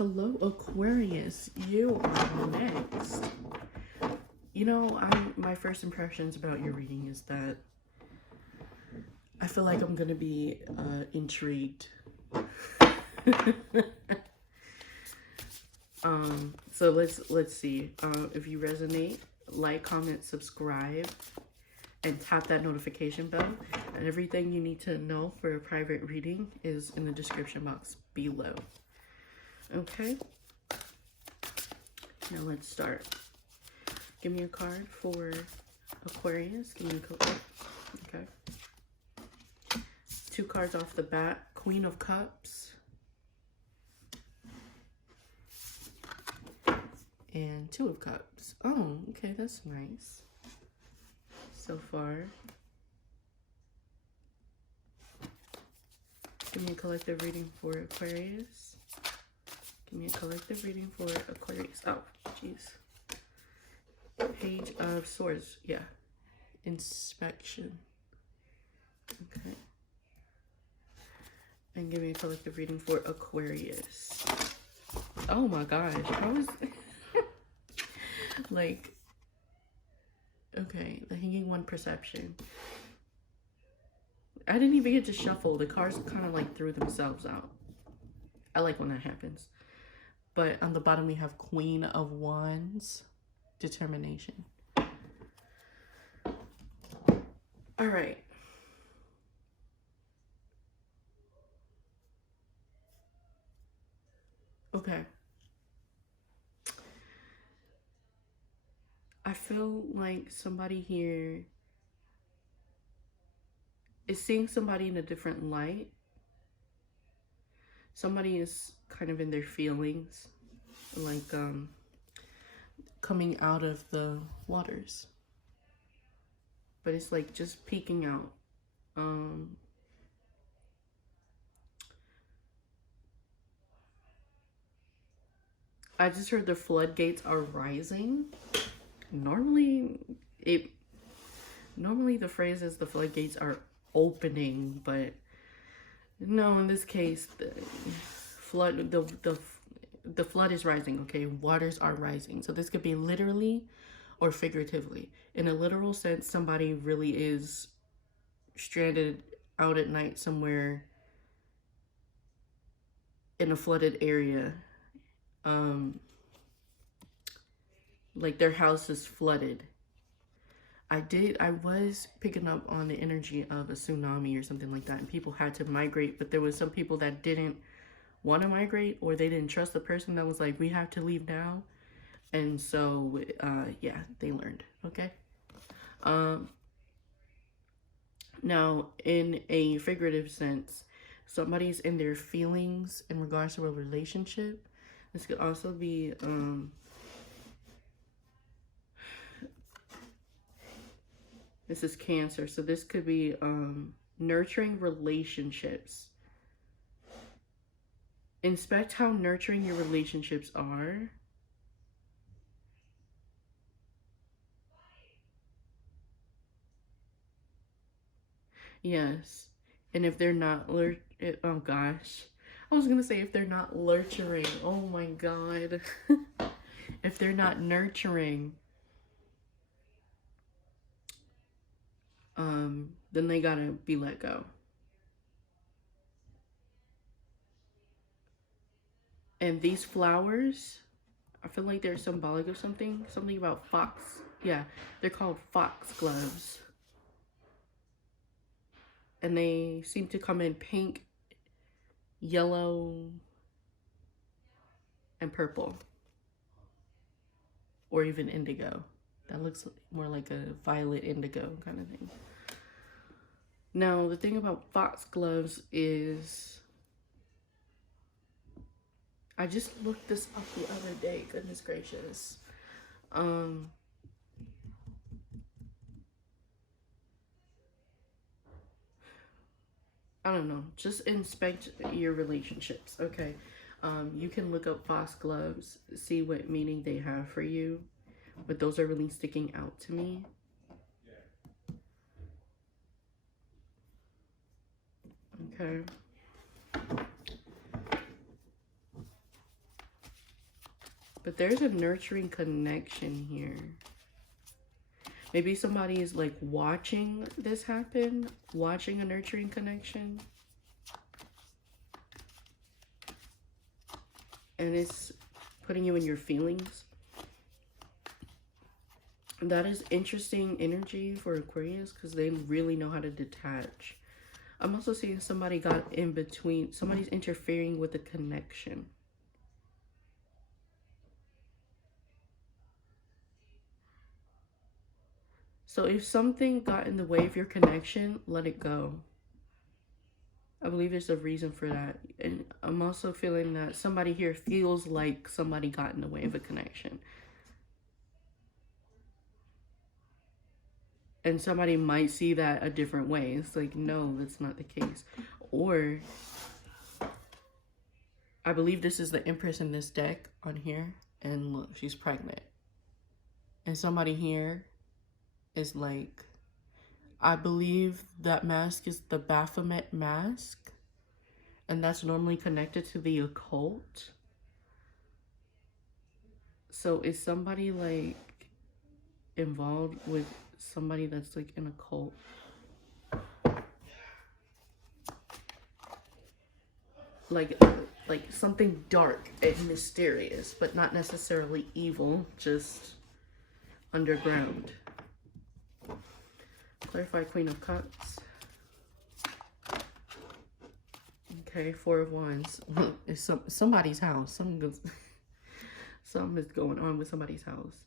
Hello, Aquarius. You are next. You know, my first impressions about your reading is that I feel like I'm gonna be intrigued. So let's see. If you resonate, like, comment, subscribe, and tap that notification bell. And everything you need to know for a private reading is in the description box below. Okay. Now let's start. Give me a card for Aquarius. Give me a card. Okay. 2 cards off the bat. Queen of Cups. And 2 of Cups. Oh, okay, that's nice. So far. Give me a collective reading for Aquarius. Give me a collective reading for Aquarius. Oh, jeez. Page of Swords. Yeah. Inspection. Okay. And give me a collective reading for Aquarius. Oh my gosh. I was like, okay, the Hanging One Perception. I didn't even get to shuffle. The cards kind of like threw themselves out. I like when that happens. But on the bottom we have Queen of Wands. Determination. All right. Okay. I feel like somebody here is seeing somebody in a different light. Somebody is kind of in their feelings, like coming out of the waters, but it's like just peeking out. I just heard the floodgates are rising. Normally the phrase is the floodgates are opening, but no, in this case the flood is rising. Okay, waters are rising. So this could be literally or figuratively. In a literal sense, somebody really is stranded out at night somewhere in a flooded area. Like their house is flooded. I was picking up on the energy of a tsunami or something like that, and people had to migrate, but there was some people that didn't want to migrate, or they didn't trust the person that was like, we have to leave now. And so yeah, they learned. Okay. Now in a figurative sense, somebody's in their feelings in regards to a relationship. This could also be this is Cancer, so this could be nurturing relationships. Inspect how nurturing your relationships are. Yes. And if they're not oh gosh. I was gonna say if they're not nurturing. Oh my god. If they're not nurturing, then they gotta be let go. And these flowers, I feel like they're symbolic of something. Something about fox. Yeah, they're called foxgloves. And they seem to come in pink, yellow, and purple. Or even indigo. That looks more like a violet indigo kind of thing. Now, the thing about foxgloves is, I just looked this up the other day, goodness gracious. I don't know, just inspect your relationships, okay? You can look up foxgloves, see what meaning they have for you, but those are really sticking out to me. Okay. But there's a nurturing connection here. Maybe somebody is like watching this happen, watching a nurturing connection. And it's putting you in your feelings. That is interesting energy for Aquarius because they really know how to detach. I'm also seeing somebody got in between. Somebody's interfering with the connection. So if something got in the way of your connection, let it go. I believe there's a reason for that. And I'm also feeling that somebody here feels like somebody got in the way of a connection. And somebody might see that a different way. It's like, no, that's not the case. Or, I believe this is the Empress in this deck on here. And look, she's pregnant. And somebody here is like, I believe that mask is the Baphomet mask. And that's normally connected to the occult. So is somebody like involved with somebody that's like in a cult? Like something dark and mysterious, but not necessarily evil, just underground. Clarify Queen of Cups. Okay, Four of Wands. It's somebody's house. Something is going on with somebody's house.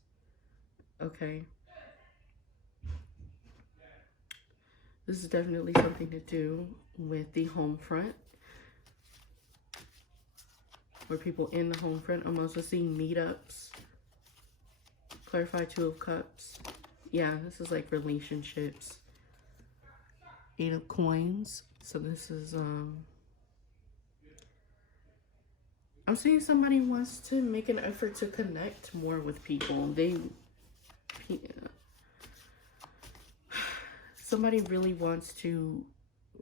Okay. This is definitely something to do with the home front. Or people in the home front. I'm also seeing meetups. Clarify Two of Cups. Yeah, this is like relationships. Eight of Coins. So this is I'm seeing somebody wants to make an effort to connect more with people. Somebody really wants to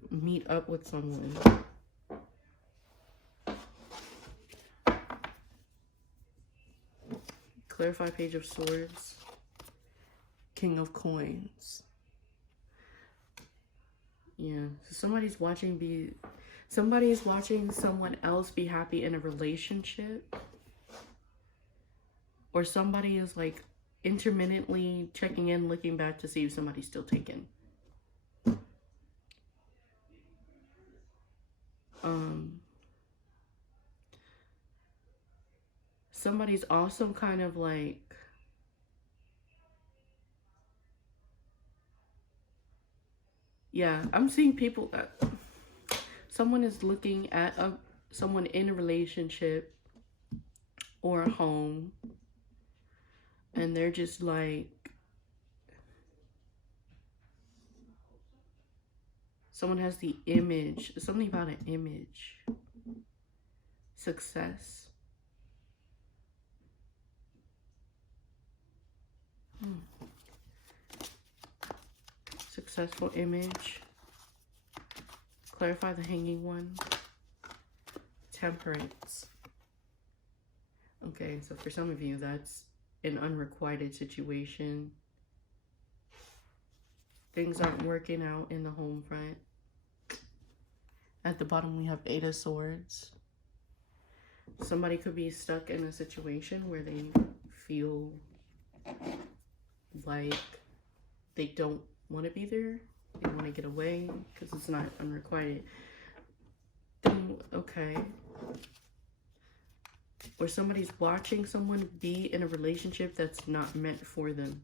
meet up with someone. Clarify Page of Swords. King of Coins. Yeah, so somebody's watching someone else be happy in a relationship. Or somebody is like intermittently checking in, looking back to see if somebody's still taken. Somebody's also kind of like, yeah, I'm seeing people, someone is looking at someone in a relationship or a home, and they're just like, someone has the image, something about an image, success. Successful image. Clarify the Hanging One. Temperance. Okay, so for some of you, that's an unrequited situation. Things aren't working out in the home front. At the bottom, we have Eight of Swords. Somebody could be stuck in a situation where they feel like they don't want to be there. They want to get away because it's not unrequited. Then, okay. Or somebody's watching someone be in a relationship that's not meant for them.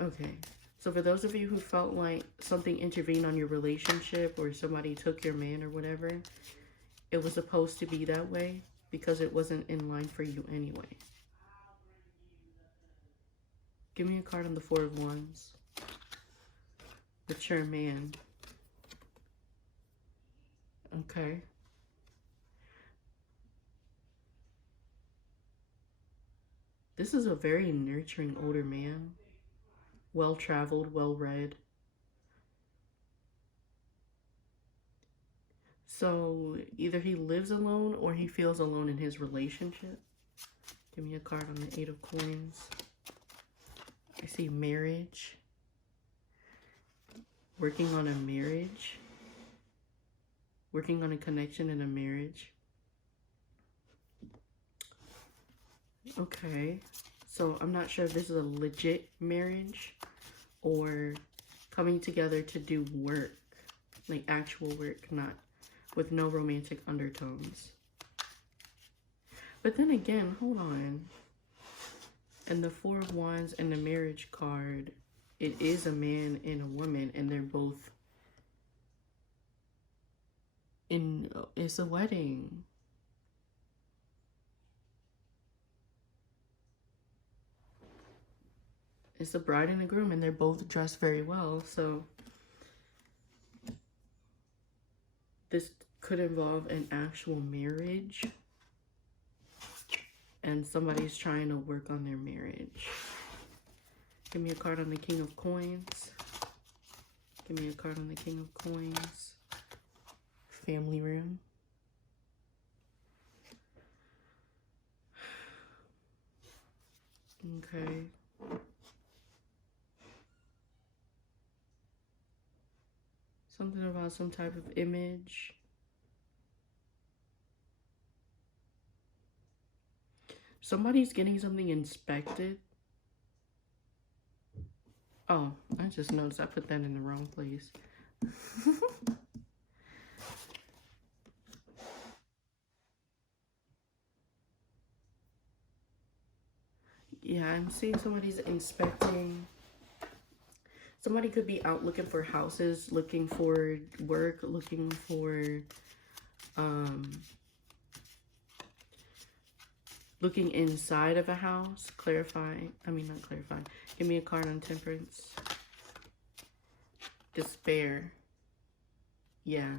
Okay. So for those of you who felt like something intervened on your relationship or somebody took your man or whatever, it was supposed to be that way because it wasn't in line for you anyway. Give me a card on the Four of Wands. Mature man. Okay. This is a very nurturing older man. Well-traveled, well-read. So either he lives alone or he feels alone in his relationship. Give me a card on the 8 of Coins. I see marriage. Working on a marriage. Working on a connection in a marriage. Okay. So I'm not sure if this is a legit marriage or coming together to do work. Like actual work, not with no romantic undertones. But then again, hold on. And the 4 of Wands and the marriage card, it is a man and a woman, and they're both in, it's a wedding. It's a bride and a groom, and they're both dressed very well. So this could involve an actual marriage, and somebody's trying to work on their marriage. Give me a card on the King of Coins. Give me a card on the King of Coins. Family room. Okay. Something about some type of image. Somebody's getting something inspected. Oh, I just noticed I put that in the wrong place. Yeah, I'm seeing somebody's inspecting. Somebody could be out looking for houses, looking for work, looking for, looking inside of a house. Not clarify. Give me a card on Temperance. Despair. Yeah.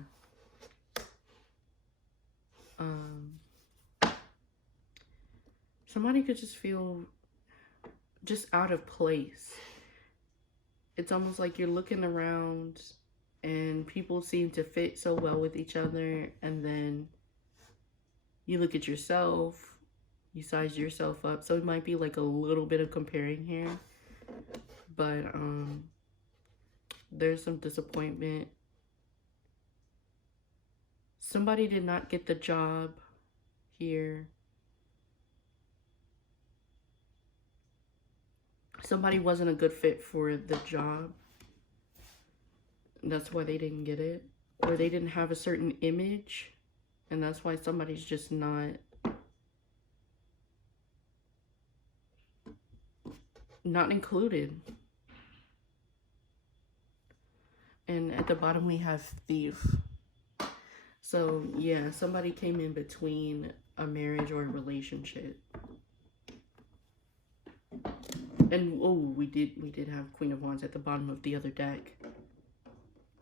Somebody could just feel just out of place. It's almost like you're looking around and people seem to fit so well with each other, and then you look at yourself, you size yourself up. So it might be like a little bit of comparing here, but there's some disappointment. Somebody did not get the job here. Somebody wasn't a good fit for the job. That's why they didn't get it. Or they didn't have a certain image, and that's why somebody's just not included. And at the bottom we have Thief. So yeah, somebody came in between a marriage or a relationship. And oh, we did have Queen of Wands at the bottom of the other deck.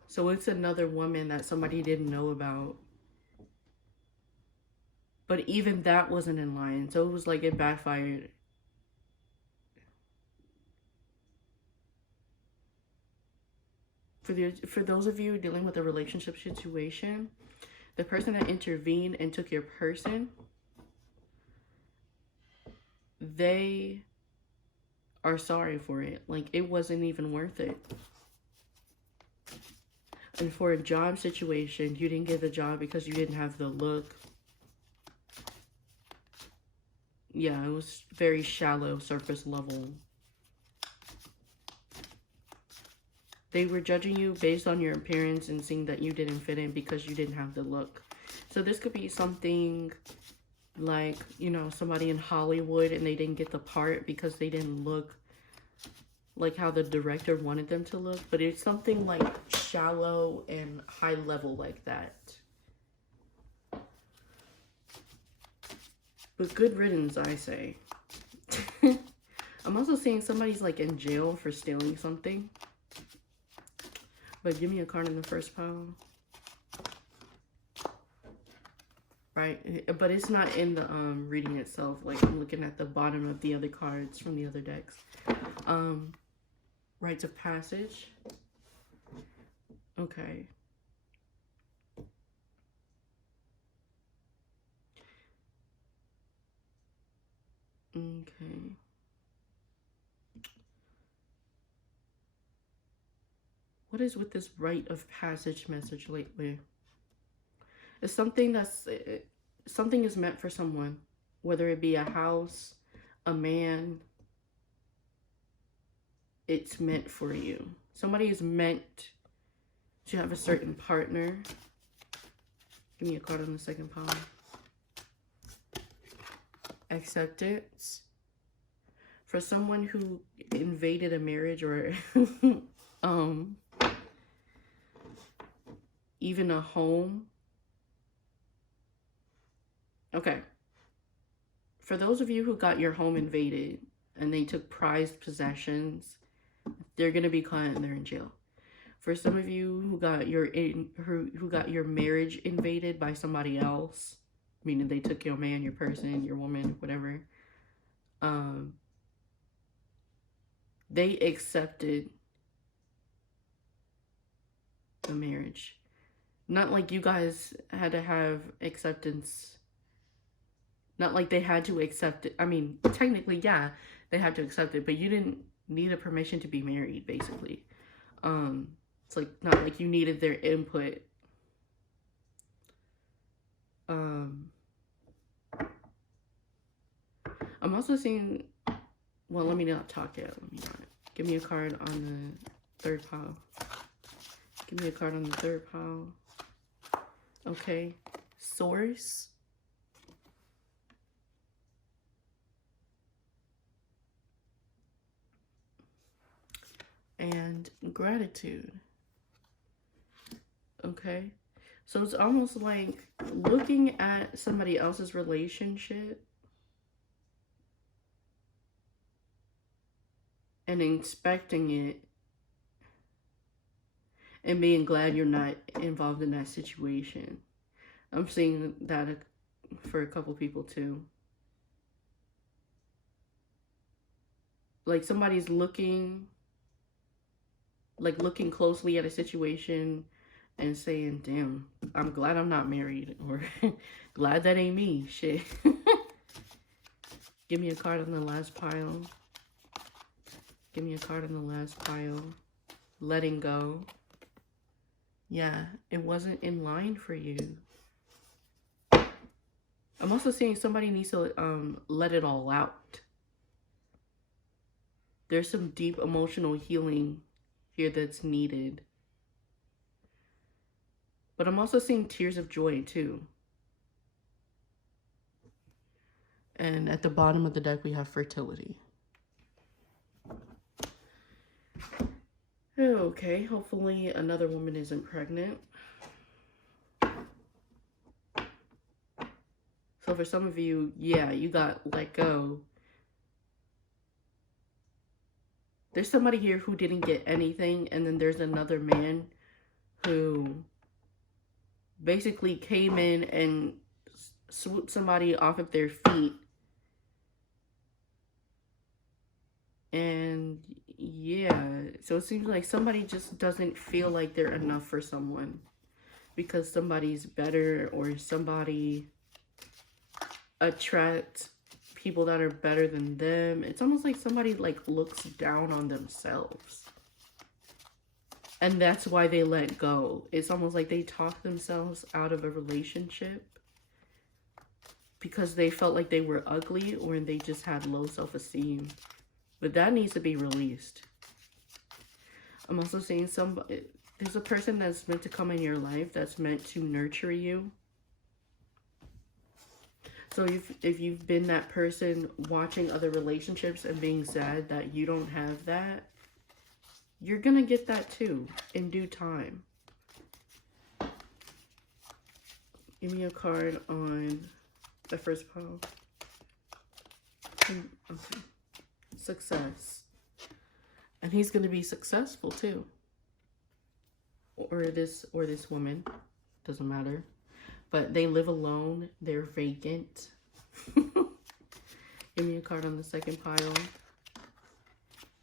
So it's another woman that somebody didn't know about. But even that wasn't in line. So it was like it backfired. For those of you dealing with a relationship situation, the person that intervened and took your person, they are sorry for it. Like, it wasn't even worth it. And for a job situation, you didn't get the job because you didn't have the look. Yeah, it was very shallow, surface level. They were judging you based on your appearance and seeing that you didn't fit in because you didn't have the look. So this could be something like, you know, somebody in Hollywood and they didn't get the part because they didn't look like how the director wanted them to look. But it's something like shallow and high level like that. But good riddance, I say. I'm also seeing somebody's like in jail for stealing something. But give me a card in the first pile. Right, but it's not in the reading itself. Like, I'm looking at the bottom of the other cards from the other decks. Rites of passage. Okay. Okay. What is with this rite of passage message lately? It's something something is meant for someone, whether it be a house, a man. It's meant for you. Somebody is meant to have a certain partner. Give me a card on the second pile. Acceptance. For someone who invaded a marriage or even a home. Okay. For those of you who got your home invaded and they took prized possessions, they're gonna be caught and they're in jail. For some of you who got your marriage invaded by somebody else, meaning they took your man, your person, your woman, whatever, they accepted the marriage. Not like you guys had to have acceptance. Not like they had to accept it. I mean, technically, yeah, they had to accept it, but you didn't need a permission to be married, basically. It's like not like you needed their input. I'm also seeing, well, let me not talk yet. Let me not. Give me a card on the third pile. Give me a card on the third pile. Okay. Source. And gratitude. Okay. So it's almost like looking at somebody else's relationship and inspecting it and being glad you're not involved in that situation. I'm seeing that for a couple people too. Like somebody's looking closely at a situation and saying, damn, I'm glad I'm not married, or glad that ain't me, shit. Give me a card on the last pile. Give me a card on the last pile. Letting go. Yeah, it wasn't in line for you. I'm also seeing somebody needs to let it all out. There's some deep emotional healing here that's needed. But I'm also seeing tears of joy too. And at the bottom of the deck, we have fertility. Okay, hopefully another woman isn't pregnant. So for some of you, yeah, you got let go. There's somebody here who didn't get anything, and then there's another man who basically came in and swooped somebody off of their feet. And yeah, so it seems like somebody just doesn't feel like they're enough for someone because somebody's better, or somebody attracts people that are better than them. It's almost like somebody like looks down on themselves. And that's why they let go. It's almost like they talk themselves out of a relationship because they felt like they were ugly, or they just had low self-esteem. But that needs to be released. I'm also seeing there's a person that's meant to come in your life that's meant to nurture you. So if you've been that person watching other relationships and being sad that you don't have that, you're going to get that too in due time. Give me a card on the first pile. Okay. Success. And he's going to be successful too. Or this woman. Doesn't matter. But they live alone. They're vacant. Give me a card on the second pile.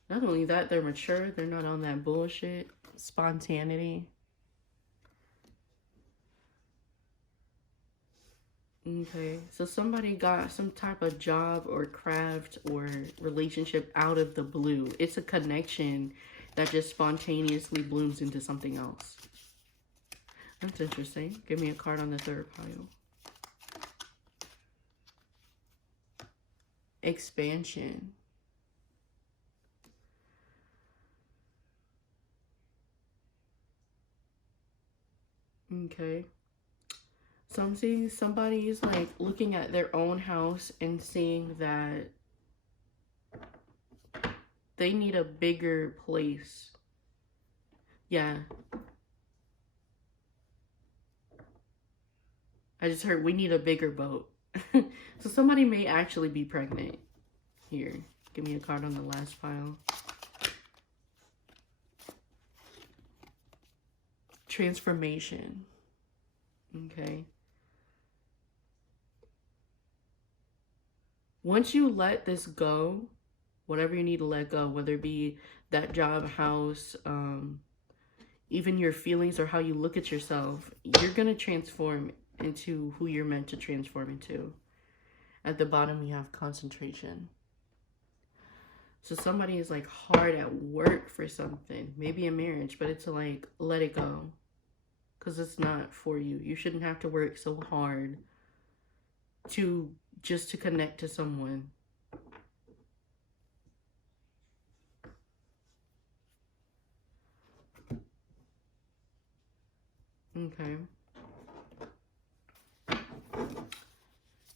Not only that, they're mature. They're not on that bullshit. Spontaneity. Okay, so somebody got some type of job or craft or relationship out of the blue. It's a connection that just spontaneously blooms into something else. That's interesting. Give me a card on the third pile. Expansion. Okay. So I'm seeing somebody is like looking at their own house and seeing that they need a bigger place. Yeah. I just heard we need a bigger boat. So somebody may actually be pregnant. Here, give me a card on the last pile. Transformation. Okay. Once you let this go, whatever you need to let go, whether it be that job, house, even your feelings or how you look at yourself, you're going to transform into who you're meant to transform into. At the bottom, we have concentration. So somebody is like hard at work for something, maybe a marriage, but it's like, let it go. Because it's not for you. You shouldn't have to work so hard just to connect to someone. Okay.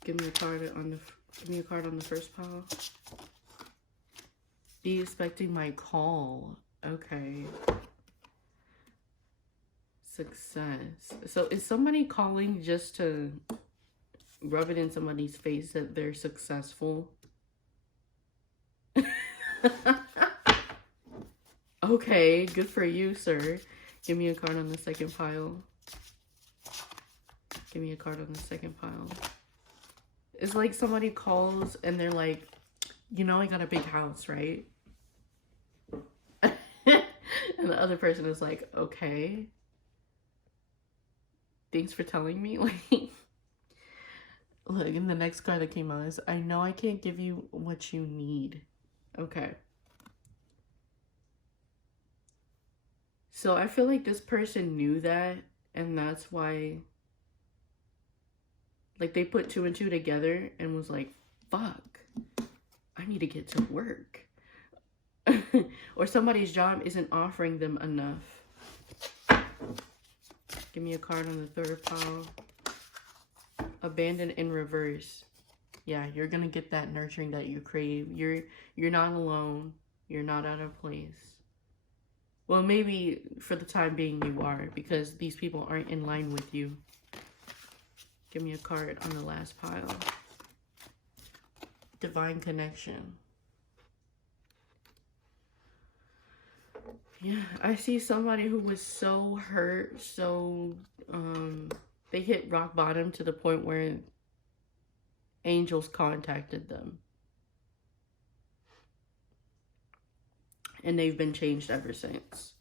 Give me a card on the first pile. Be expecting my call. Okay. Success. So is somebody calling just to rub it in somebody's face that they're successful? Okay, good for you, sir. Give me a card on the second pile. Give me a card on the second pile. It's like somebody calls and they're like, you know, I got a big house, right? And the other person is like, okay. Thanks for telling me. Like, look, and the next card that came out is, I know I can't give you what you need. Okay. So I feel like this person knew that, and that's why, like, they put 2 and 2 together and was like, fuck, I need to get to work. Or somebody's job isn't offering them enough. Give me a card on the third pile. Abandoned in reverse. Yeah, you're gonna get that nurturing that you crave. You're not alone. You're not out of place. Well, maybe for the time being you are, because these people aren't in line with you. Give me a card on the last pile. Divine connection. Yeah, I see somebody who was so hurt, so they hit rock bottom to the point where angels contacted them. And they've been changed ever since.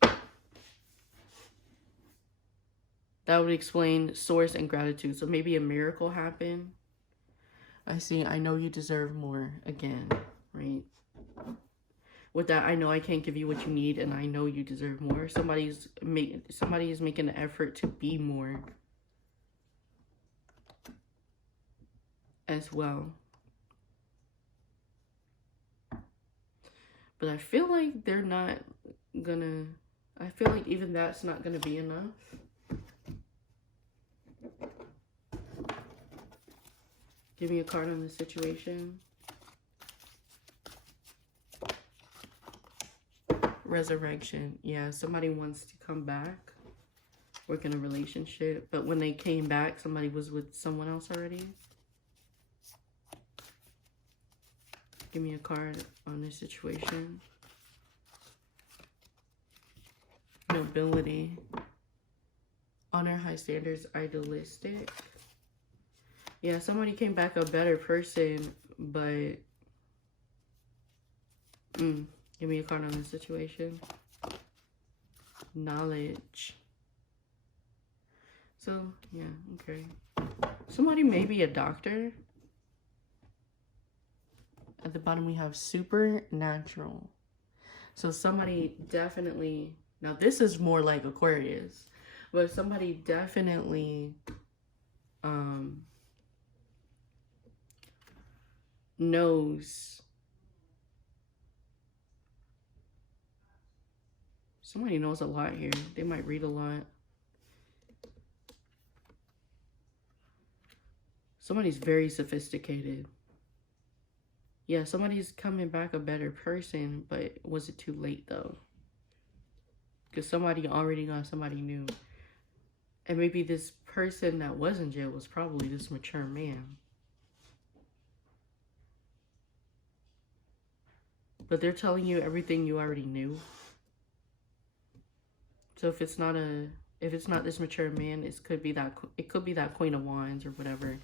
That would explain source and gratitude. So maybe a miracle happened. I see, I know you deserve more again, right? With that, I know I can't give you what you need, and I know you deserve more. Somebody is making an effort to be more as well. But I feel like they're not gonna, I feel like even that's not gonna be enough. Give me a card on the situation. Resurrection. Yeah, somebody wants to come back, work in a relationship, but when they came back, somebody was with someone else already. Give me a card on this situation. Nobility. Honor, high standards, idealistic. Yeah, somebody came back a better person, but give me a card on the situation. Knowledge. So, yeah, okay. Somebody may be a doctor. At the bottom, we have supernatural. So somebody definitely, now this is more like Aquarius, but somebody definitely knows, somebody knows a lot here. They might read a lot. Somebody's very sophisticated. Yeah, somebody's coming back a better person, but was it too late though? Because somebody already got somebody new. And maybe this person that was in jail was probably this mature man. But they're telling you everything you already knew. So if it's not this mature man, it could be that Queen of Wands or whatever.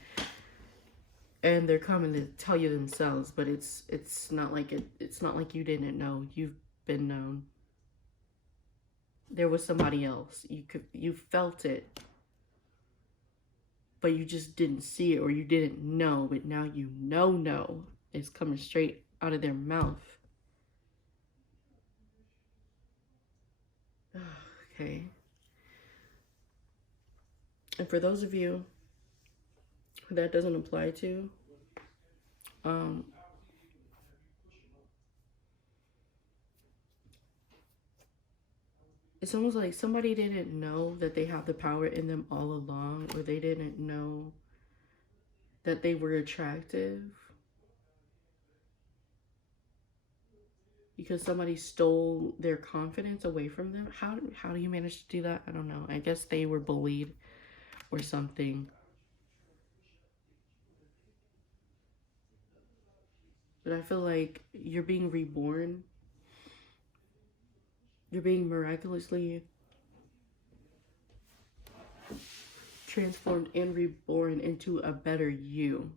And they're coming to tell you themselves, but it's not like you didn't know. You've been known. There was somebody else. You felt it, but you just didn't see it, or you didn't know, but now you know. It's coming straight out of their mouth. Okay. And for those of you that doesn't apply to, it's almost like somebody didn't know that they have the power in them all along, or they didn't know that they were attractive because somebody stole their confidence away from them. How do you manage to do that? I don't know. I guess they were bullied or something. But I feel like you're being reborn. You're being miraculously transformed and reborn into a better you.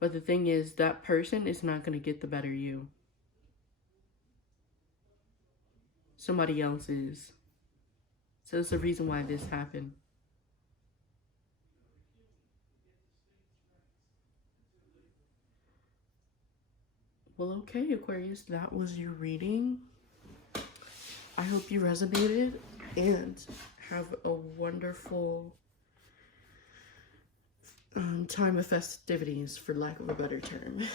But the thing is, that person is not going to get the better you. Somebody else is. So it's the reason why this happened. Well, okay, Aquarius, that was your reading. I hope you resonated and have a wonderful time of festivities, for lack of a better term.